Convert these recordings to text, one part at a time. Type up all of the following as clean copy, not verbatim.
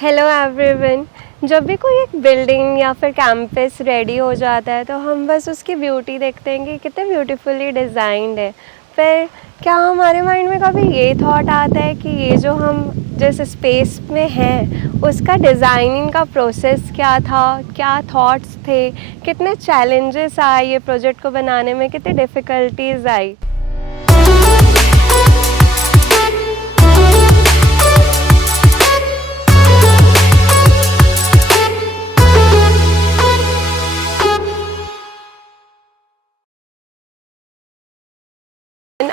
Hello everyone. जब भी कोई एक बिल्डिंग या फिर कैंपस रेडी हो जाता है तो हम बस उसकी ब्यूटी देखते हैं कि कितने ब्यूटीफुली डिज़ाइंड है। फिर क्या हमारे माइंड में कभी ये थॉट आता है कि ये जो हम जिस स्पेस में हैं उसका डिज़ाइनिंग का प्रोसेस क्या था, क्या थॉट्स थे, कितने चैलेंजेस आए ये प्रोजेक्ट को बनाने में, कितनी डिफ़िकल्टीज आई।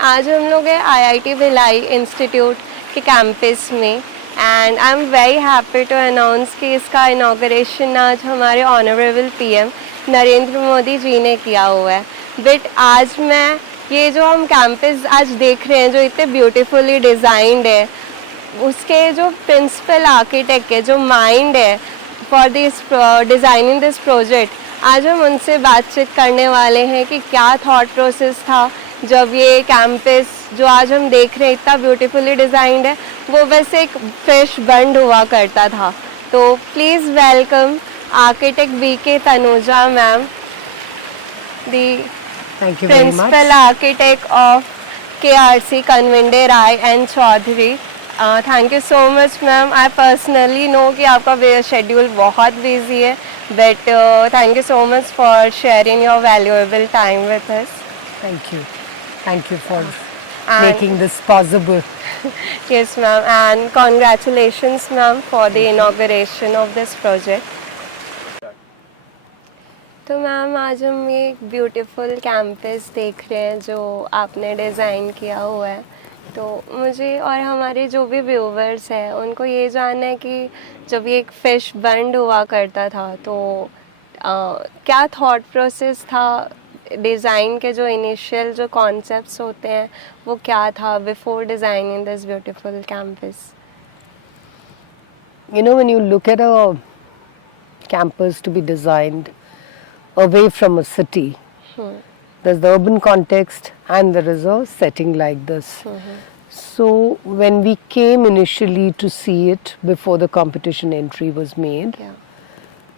आज हम लोग हैं आईआईटी भिलाई इंस्टीट्यूट के कैंपस में and I am very happy to announce कि इसका इनाग्रेशन आज हमारे ऑनरेबल पीएम नरेंद्र मोदी जी ने किया हुआ है। बट आज मैं ये जो हम कैंपस आज देख रहे हैं जो इतने ब्यूटीफुली डिज़ाइंड है, उसके जो प्रिंसिपल आर्किटेक्ट है, जो माइंड है for this designing this project, आज हम उनसे बातचीत करने वाले हैं कि क्या थॉट प्रोसेस था जब ये कैंपस जो आज हम देख रहे हैं इतना ब्यूटीफुली डिज़ाइंड है वो बस एक फिश बंड हुआ करता था। तो please welcome architect BK Tanuja ma'am, the principal architect of KRC Kanvinde Rai and Chaudhary। Thank you so much ma'am. I personally know कि आपका शेड्यूल बहुत बिजी है, but thank you so much for sharing your valuable time with us. Thank you for making this possible. Yes ma'am, and congratulations ma'am for the inauguration of this project। तो ma'am आज हम ये एक beautiful campus देख रहे हैं जो आपने डिज़ाइन किया हुआ है। तो मुझे और हमारे जो भी व्यूवर्स हैं उनको ये जानना है कि जब ये एक फ़िश बंड हुआ करता था तो क्या थॉट प्रोसेस था, डिज़ाइन के जो इनिशियल जो कॉन्सेप्ट्स होते हैं वो क्या था before designing this beautiful campus. You know, when you look at a campus to be designed away from a city, there's the urban context and there is a setting like this. So when we came initially to see it before the competition entry was made,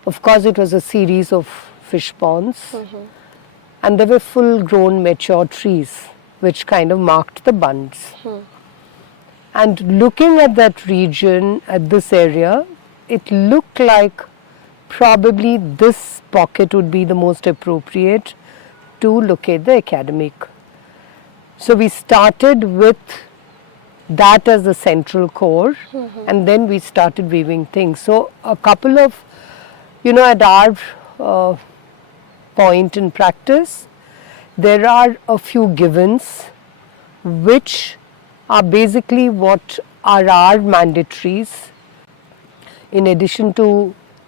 of course it was a series of fish ponds. And there were full-grown mature trees which kind of marked the bunds. And looking at that region, at this area, it looked like probably this pocket would be the most appropriate to locate the academic. So we started with that as the central core, and then we started weaving things. So a couple of, at our point in practice, there are a few givens which are basically what are our mandatories in addition to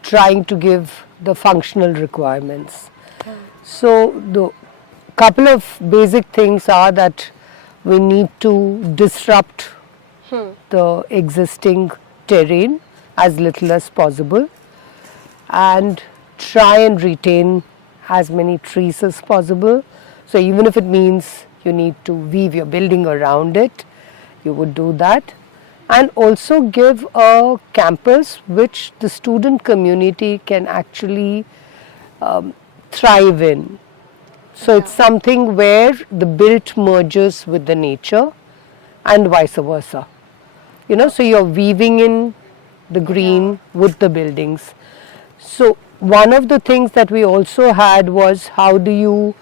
trying to give the functional requirements. So the couple of basic things are that we need to disrupt the existing terrain as little as possible and try and retain as many trees as possible. So even if it means you need to weave your building around it, you would do that. And also give a campus which the student community can actually thrive in. So it's something where the built merges with the nature and vice versa. So you're weaving in the green with the buildings. So one of the things that we also had was how do you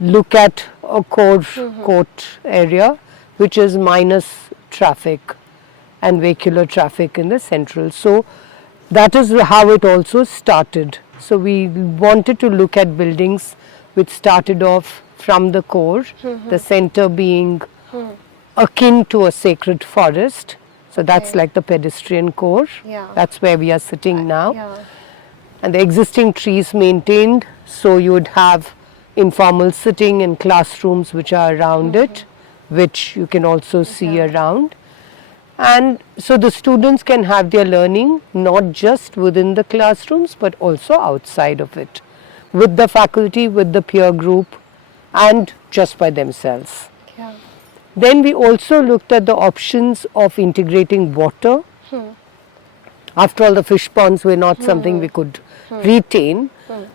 look at a court area which is minus traffic and vehicular traffic in the central. So that is how it also started. So we wanted to look at buildings which started off from the core, the center being akin to a sacred forest. So that's like the pedestrian core. That's where we are sitting now. And the existing trees maintained, so you would have informal sitting and classrooms which are around it, which you can also see around. And so the students can have their learning not just within the classrooms but also outside of it, with the faculty, with the peer group and just by themselves. Then we also looked at the options of integrating water After all, the fish ponds were not something we could retain,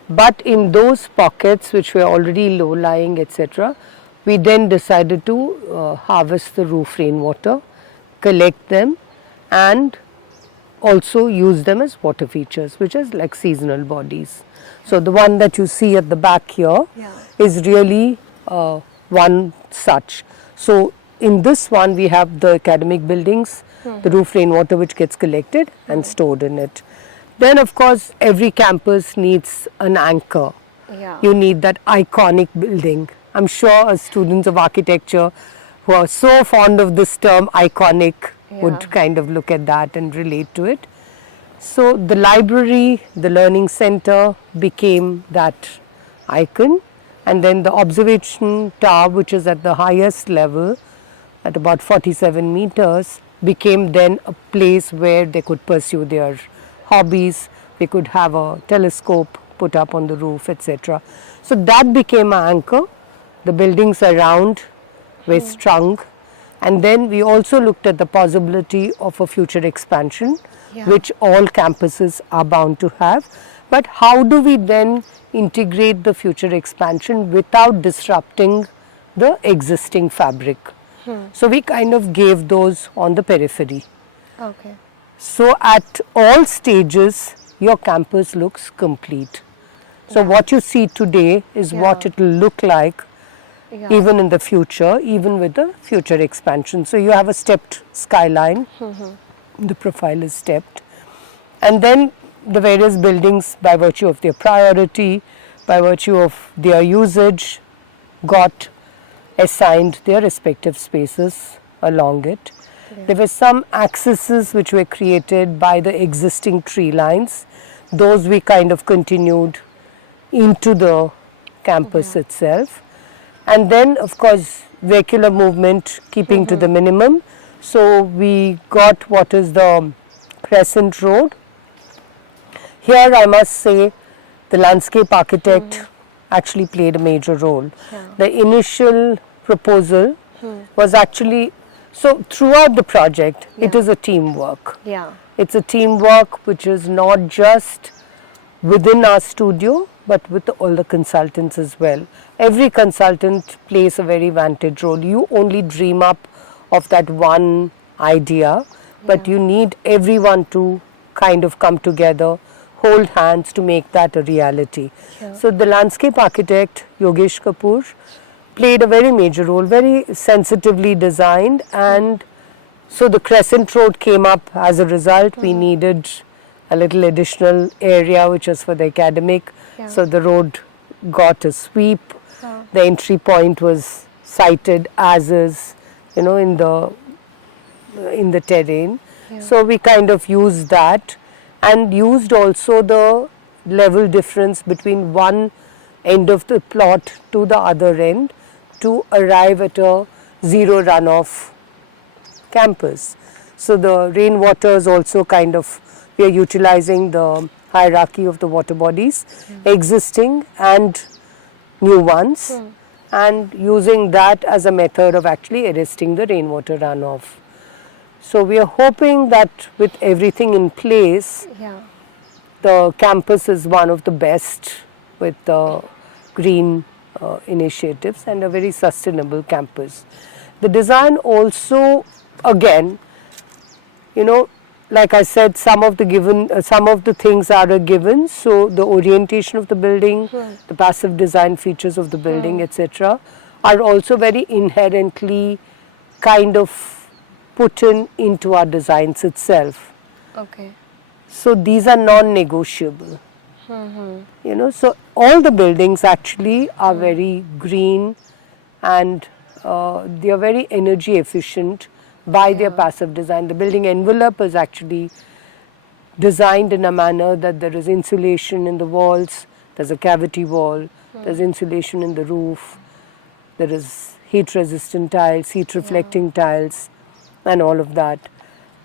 but in those pockets which were already low-lying, etc., we then decided to harvest the roof rainwater, collect them, and also use them as water features, which is like seasonal bodies. So the one that you see at the back here is really one such. So in this one we have the academic buildings, the roof rainwater which gets collected and stored in it. Then of course every campus needs an anchor. Yeah. You need that iconic building. I'm sure students of architecture who are so fond of this term iconic would kind of look at that and relate to it. So the library, the learning center became that icon, and then the observation tower, which is at the highest level at about 47 meters, became then a place where they could pursue their hobbies. They could have a telescope put up on the roof, etc. So that became an anchor. The buildings around were strung, and then we also looked at the possibility of a future expansion, which all campuses are bound to have. But how do we then integrate the future expansion without disrupting the existing fabric? So we kind of gave those on the periphery. Okay. So at all stages, your campus looks complete. So what you see today is what it will look like even in the future, even with the future expansion. So you have a stepped skyline, the profile is stepped, and then the various buildings, by virtue of their priority, by virtue of their usage, got assigned their respective spaces along it. There were some accesses which were created by the existing tree lines. Those we kind of continued into the campus itself. And then of course vehicular movement keeping to the minimum. So we got what is the Crescent Road. Here I must say the landscape architect actually played a major role. The initial proposal was actually, so throughout the project it is a teamwork. Yeah. It's a teamwork which is not just within our studio but with all the consultants as well. Every consultant plays a very vantage role. You only dream up of that one idea, but you need everyone to kind of come together, hold hands to make that a reality. So the landscape architect Yogesh Kapoor played a very major role, very sensitively designed, and so the Crescent Road came up as a result. We needed a little additional area which was for the academic, so the road got a sweep. The entry point was sited as is, you know, in the terrain. So we kind of used that and used also the level difference between one end of the plot to the other end to arrive at a zero runoff campus. So the rainwaters also kind of, we are utilizing the hierarchy of the water bodies, existing and new ones, and using that as a method of actually arresting the rainwater runoff. So we are hoping that with everything in place, the campus is one of the best with the green initiatives and a very sustainable campus. The design also, again, you know, like I said, some of the things are a given. So the orientation of the building, the passive design features of the building, etc., are also very inherently kind of put into our designs itself. Okay. So these are non-negotiable. You know, so all the buildings actually are very green, and they are very energy efficient by their passive design. The building envelope is actually designed in a manner that there is insulation in the walls, there's a cavity wall, there's insulation in the roof, there is heat resistant tiles, heat reflecting tiles, and all of that.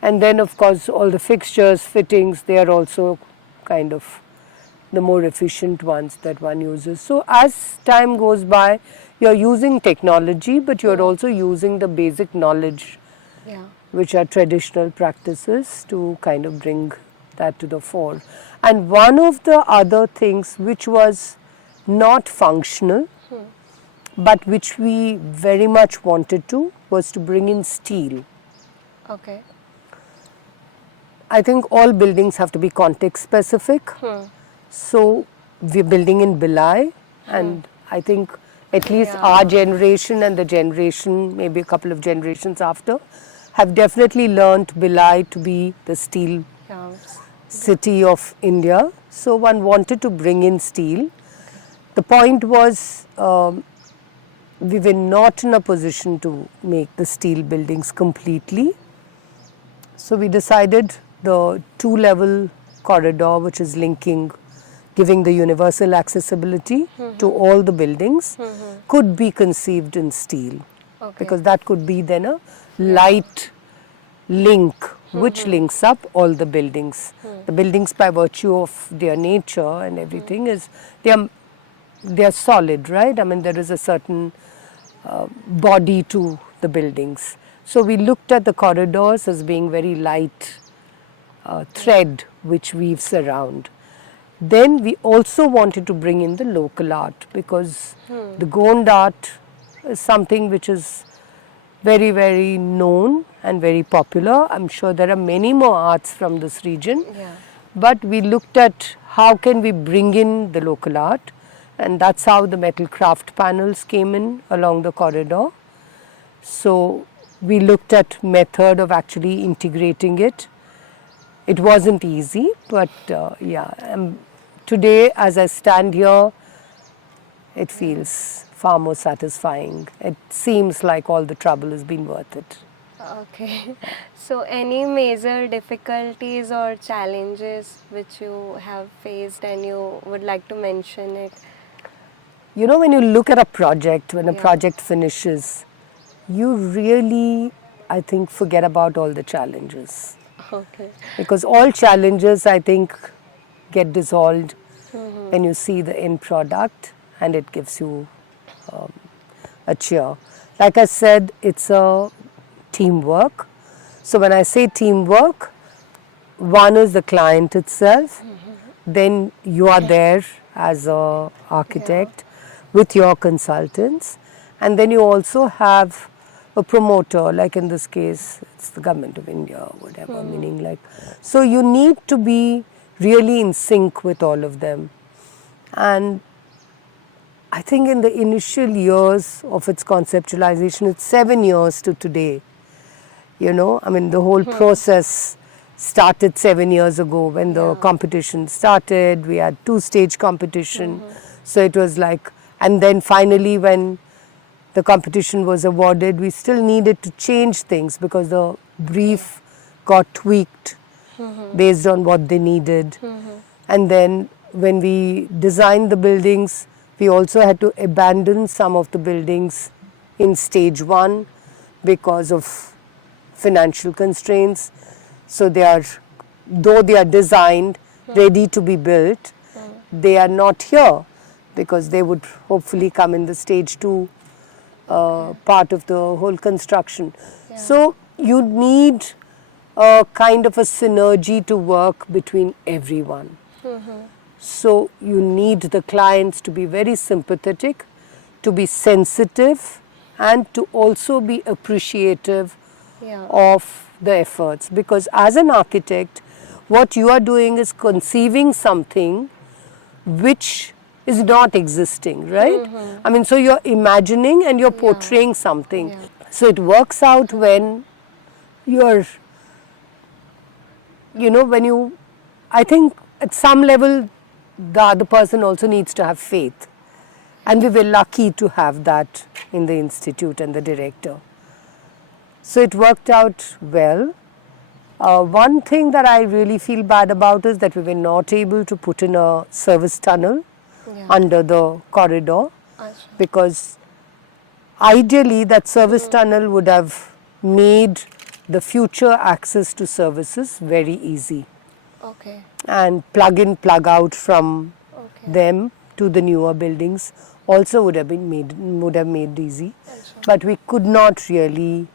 And then of course all the fixtures, fittings, they are also kind of the more efficient ones that one uses. So as time goes by, you're using technology, but you're also using the basic knowledge, which are traditional practices, to kind of bring that to the fore. And one of the other things which was not functional, but which we very much wanted to, was to bring in steel. Okay. I think all buildings have to be context specific. So we're building in Bhilai, and I think at least our generation and the generation, maybe a couple of generations after, have definitely learnt Bhilai to be the steel Yeah. city of India. So one wanted to bring in steel. The point was we were not in a position to make the steel buildings completely. So we decided the two-level corridor, which is linking, giving the universal accessibility to all the buildings, could be conceived in steel. Okay. Because that could be then a light link which links up all the buildings. The buildings, by virtue of their nature and everything, is they are solid, right? I mean, there is a certain body to the buildings. So we looked at the corridors as being very light thread which weaves around. Then we also wanted to bring in the local art, because the Gond art is something which is very, very known and very popular. I'm sure there are many more arts from this region. Yeah. But we looked at how can we bring in the local art, and that's how the metal craft panels came in along the corridor. So we looked at method of actually integrating it. It wasn't easy, but today as I stand here, it feels far more satisfying. It seems like all the trouble has been worth it. Okay. So any major difficulties or challenges which you have faced and you would like to mention it? You know, when you look at a project, when a project finishes, you really, I think, forget about all the challenges. Okay. Because all challenges, I think, get dissolved when you see the end product, and it gives you a cheer. Like I said, it's a teamwork. So when I say teamwork, one is the client itself, then you are there as a architect with your consultants, and then you also have a promoter, like in this case it's the government of India or whatever, meaning like, so you need to be really in sync with all of them. And I think in the initial years of its conceptualization, it's 7 years to today. You know, I mean, the whole process started 7 years ago when the competition started. We had 2-stage competition. So it was like, and then finally when the competition was awarded, we still needed to change things because the brief got tweaked based on what they needed. And then when we designed the buildings, we also had to abandon some of the buildings in stage 1 because of financial constraints. So they are, though they are designed, ready to be built, they are not here because they would hopefully come in the stage 2 part of the whole construction. So you need a kind of a synergy to work between everyone. So you need the clients to be very sympathetic, to be sensitive, and to also be appreciative of the efforts. Because as an architect, what you are doing is conceiving something which is not existing, right? I mean, so you're imagining and you're portraying something. So it works out when you're, you know, when you, I think at some level, the other person also needs to have faith. And we were lucky to have that in the institute and the director. So it worked out well. One thing that I really feel bad about is that we were not able to put in a service tunnel under the corridor, because ideally that service tunnel would have made the future access to services very easy. Okay. And plug in, plug out from them to the newer buildings also would have made easy. But we could not really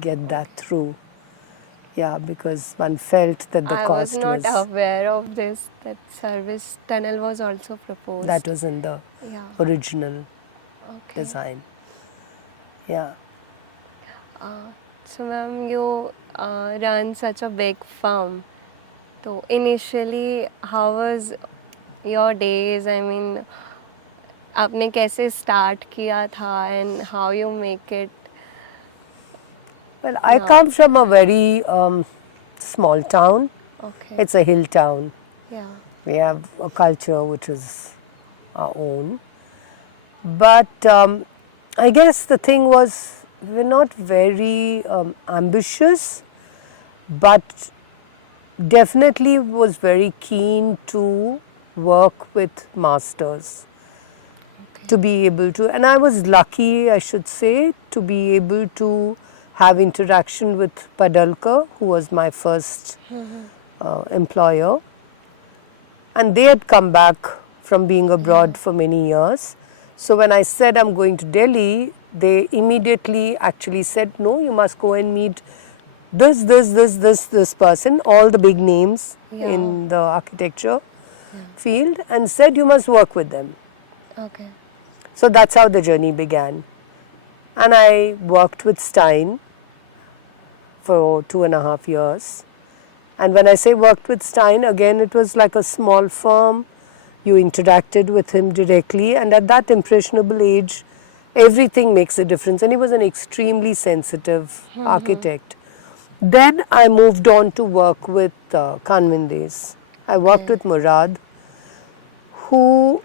get that through. Yeah, because one felt that the I was cost not aware of this, that service tunnel was also proposed. that was in the Yeah. original Okay. design. Yeah. So, ma'am, you run such a big firm. So, initially, how was your days? I mean, आपने कैसे start किया था and how you make it Well, I now? come from a very small town. Okay. It's a hill town. Yeah. We have a culture which is our own. But I guess the thing was, we're not very ambitious, but definitely was very keen to work with masters, to be able to, and I was lucky, I should say, to be able to have interaction with Padalkar, who was my first employer, and they had come back from being abroad for many years. So when I said I'm going to Delhi, they immediately actually said, no, you must go and meet this person, all the big names in the architecture field, and said you must work with them. Okay. So that's how the journey began. And I worked with Stein for 2.5 years. And when I say worked with Stein, again, it was like a small firm. You interacted with him directly, and at that impressionable age, everything makes a difference. And he was an extremely sensitive architect. Then I moved on to work with Kanvindes. I worked with Murad, who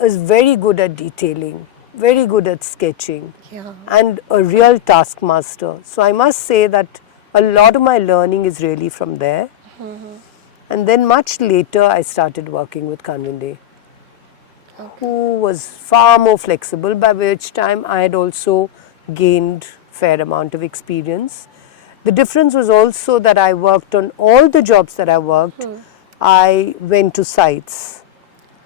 is very good at detailing, very good at sketching, Yeah. and a real taskmaster. So I must say that a lot of my learning is really from there. And then much later I started working with Kanvinde, who was far more flexible, by which time I had also gained fair amount of experience. The difference was also that I worked on all the jobs that I worked, I went to sites.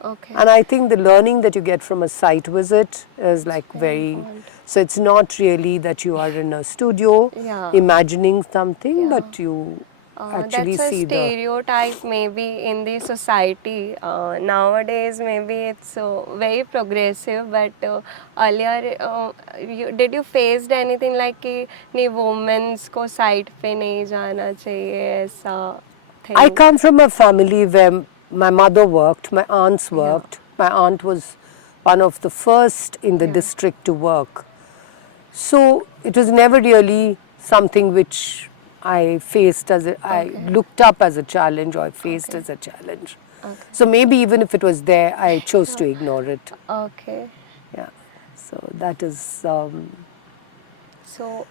Okay. And I think the learning that you get from a site visit is like very, so it's not really that you are in a studio Yeah. imagining something, Yeah. but you actually that's a see the, stereotype maybe in the society. Nowadays, maybe it's very progressive, but earlier, did you faced anything like कि नहीं women's को site पे नहीं जाना चाहिए ऐसा thing? I come from a family where my mother worked, my aunts worked. My aunt was one of the first in the district to work. So it was never really something which I faced as I looked up as a challenge or I faced as a challenge. So maybe even if it was there, I chose to ignore it. Okay. Yeah. So that is. So, So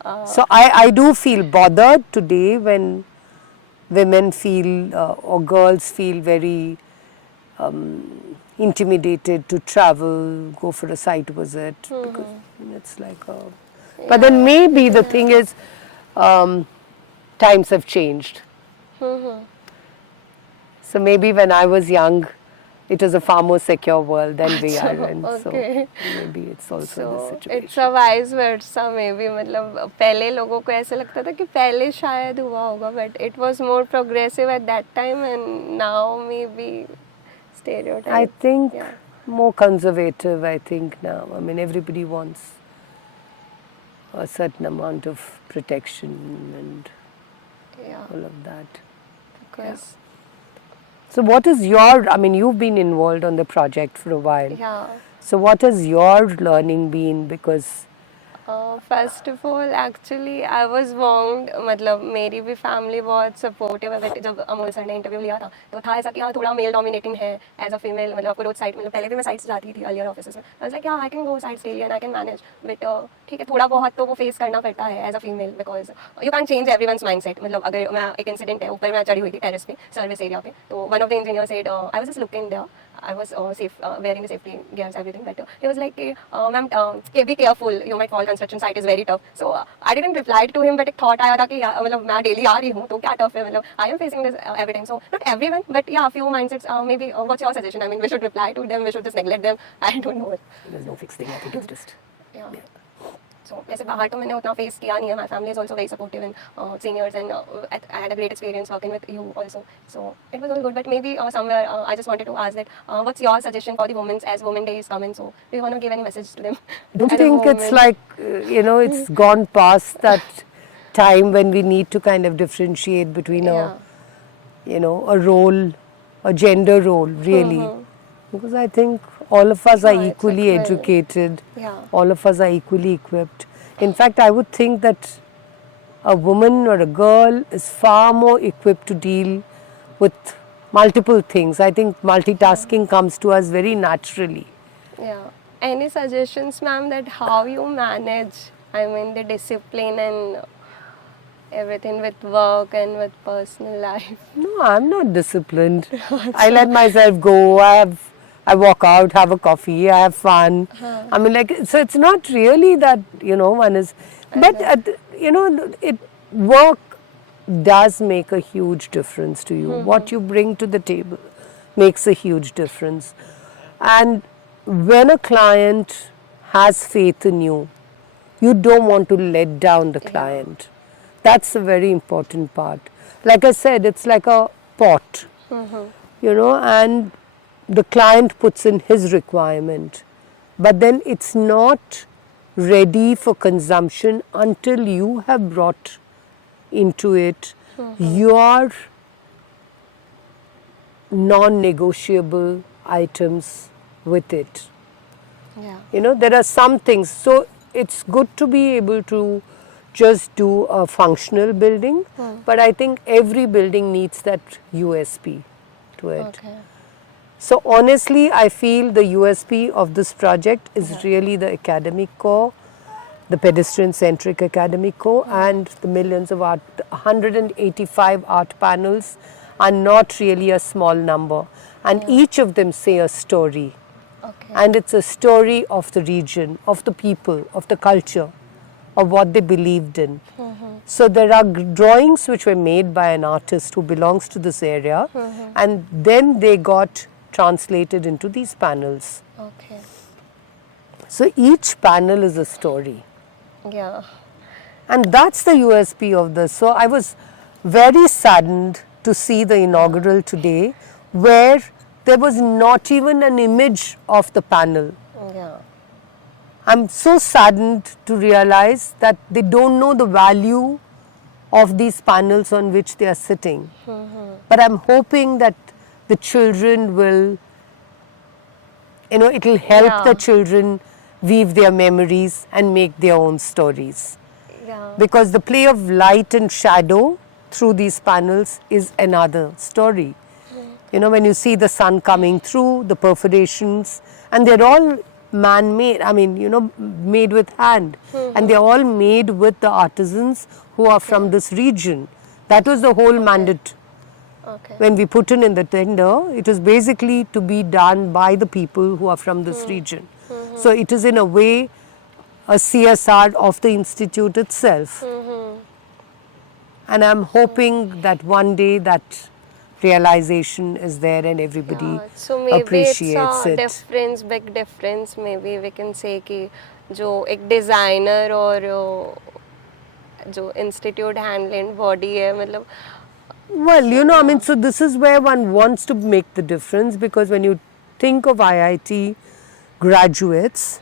I do feel bothered today when women feel or girls feel very intimidated to travel, go for a site visit, because it's like a. But then maybe the thing is, times have changed. So maybe when I was young, it was a far more secure world than we are in. okay. So maybe it's also So the situation. it's a vice versa maybe. मतलब पहले लोगों को ऐसे लगता था कि पहले शायद हुआ होगा, but it was more progressive at that time, and now maybe stereotype. I think Yeah. more conservative, I think now. I mean, everybody wants a certain amount of protection and Yeah. all of that. Because So what is your, I mean, you've been involved on the project for a while. yeah. So what has your learning been? Because first of all actually I was warmed, मतलब मेरी भी family बहुत supportive है. जब Amol sir ने interview लिया था तो था ऐसा कि हाँ थोड़ा मेल डोमिनेटिंग है एज अ फीमेल, मतलब आपको रोज साइट, मतलब पहले भी मैं साइट्स जाती थी अर्लियर ऑफिस में. I was like I can go sites daily and I can manage, but ठीक है थोड़ा बहुत तो वो फेस करना पड़ता है as a female, because you can change everyone's mindset. मतलब अगर मैं एक इंसिडेंट है, ऊपर मैं चढ़ी हुई थी टेरेस पे सर्विस एरिया पे, तो one of the engineer said I was just looking there, I was safe, wearing the safety gears, everything. But he was like, "Ma'am, be careful. You might fall. Construction site is very tough." So I didn't reply to him, but एक thought आया था कि मतलब मैं daily आ रही हूँ तो क्या tough है, मतलब I am facing this every time. So not everyone, but yeah, few mindsets. Maybe what's your suggestion? I mean, we should reply to them. We should just neglect them. I don't know. there's no fixed thing. I think it's just. Yeah. So जैसे बाहर तो मैंने उतना face किया नहीं है. My family is also very supportive and seniors, and I had a great experience working with you also. So it was all good. But maybe somewhere I just wanted to ask that what's your suggestion for the women as Women Day is coming? So do you want to give any message to them? Don't you as a think it's woman? like, it's gone past that time when we need to kind of differentiate between Yeah. a role, a gender role, really? Because I think all of us are Sure, it's equally equal. educated, Yeah. all of us are equally equipped. In fact, I would think that a woman or a girl is far more equipped to deal with multiple things. I think multitasking comes to us very naturally. Yeah. Any suggestions, ma'am, that how you manage, I mean, the discipline and everything with work and with personal life? No, I'm not disciplined. I let myself go. I walk out, have a coffee, I have fun. I mean, like, so it's not really that, one is, but, work does make a huge difference to you. What you bring to the table makes a huge difference. And when a client has faith in you, you don't want to let down the client. That's a very important part. Like I said, it's like a pot, and the client puts in his requirement. But then it's not ready for consumption until you have brought into it your non-negotiable items with it. Yeah. There are some things. So it's good to be able to just do a functional building, but I think every building needs that USP to it. Okay. So honestly, I feel the USP of this project is really the academic core, the pedestrian-centric academic core, and the millions of art, 185 art panels are not really a small number. And each of them say a story. Okay. And it's a story of the region, of the people, of the culture, of what they believed in. So there are drawings which were made by an artist who belongs to this area, and then they got translated into these panels. Okay. So each panel is a story. Yeah. And that's the USP of this. So I was very saddened to see the inaugural today, where there was not even an image of the panel. Yeah. I'm so saddened to realize that they don't know the value of these panels on which they are sitting. But I'm hoping that the children will, it will help the children weave their memories and make their own stories. Yeah. Because the play of light and shadow through these panels is another story. When you see the sun coming through, the perforations, and they're all man-made, made with hand. And they're all made with the artisans who are from this region. That was the whole mandate. Okay. When we put in the tender, it was basically to be done by the people who are from this region. So it is in a way a CSR of the institute itself. And I'm hoping that one day that realization is there and everybody So maybe appreciates it's a it. difference, big difference. Maybe we can say कि जो एक designer और जो institute handling body है मतलब. Well, so this is where one wants to make the difference, because when you think of IIT graduates,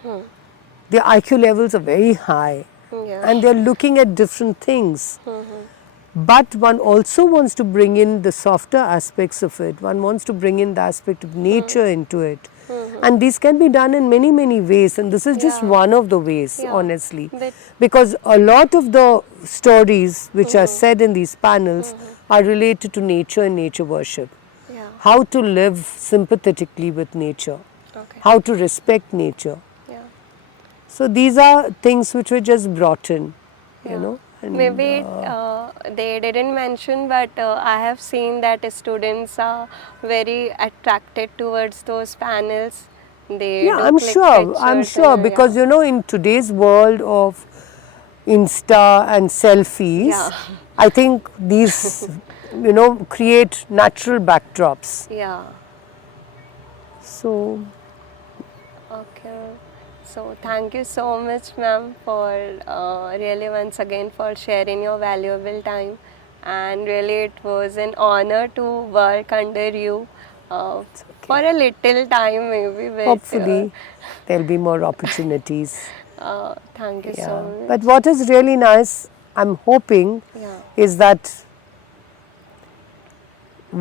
their IQ levels are very high and they're looking at different things. But one also wants to bring in the softer aspects of it. One wants to bring in the aspect of nature into it. And these can be done in many, many ways. And this is just one of the ways, honestly. But Because a lot of the stories which are said in these panels are related to nature and nature worship. yeah. How to live sympathetically with nature. Okay. How to respect nature. Yeah. So these are things which were just brought in, And, Maybe they didn't mention, but I have seen that students are very attracted towards those panels. They yeah, do I'm click sure. I'm pictures sure and, because in today's world of Insta and selfies, I think these, create natural backdrops. yeah. So, Okay. So thank you so much, ma'am, for really once again for sharing your valuable time, and really it was an honor to work under you for a little time maybe. But, Hopefully, there'll be more opportunities. thank you so Yeah. much. But what is really nice, I'm hoping, Yeah. is that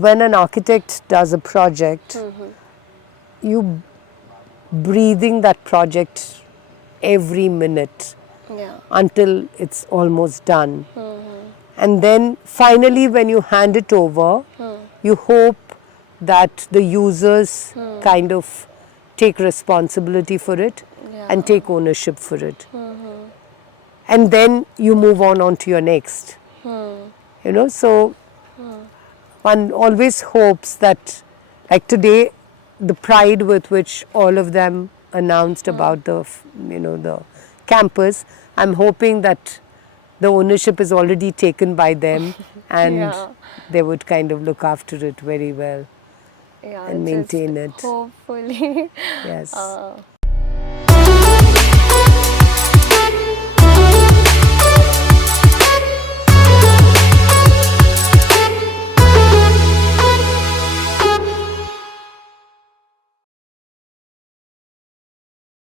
when an architect does a project, you breathing that project every minute Yeah. until it's almost done. And then finally, when you hand it over, you hope that the users kind of take responsibility for it and take ownership for it. And then you move on to your next. You know, so one always hopes that, like today, the pride with which all of them announced about the, the campus, I'm hoping that the ownership is already taken by them and Yeah. they would kind of look after it very well Yeah, and maintain just it. hopefully. Yes.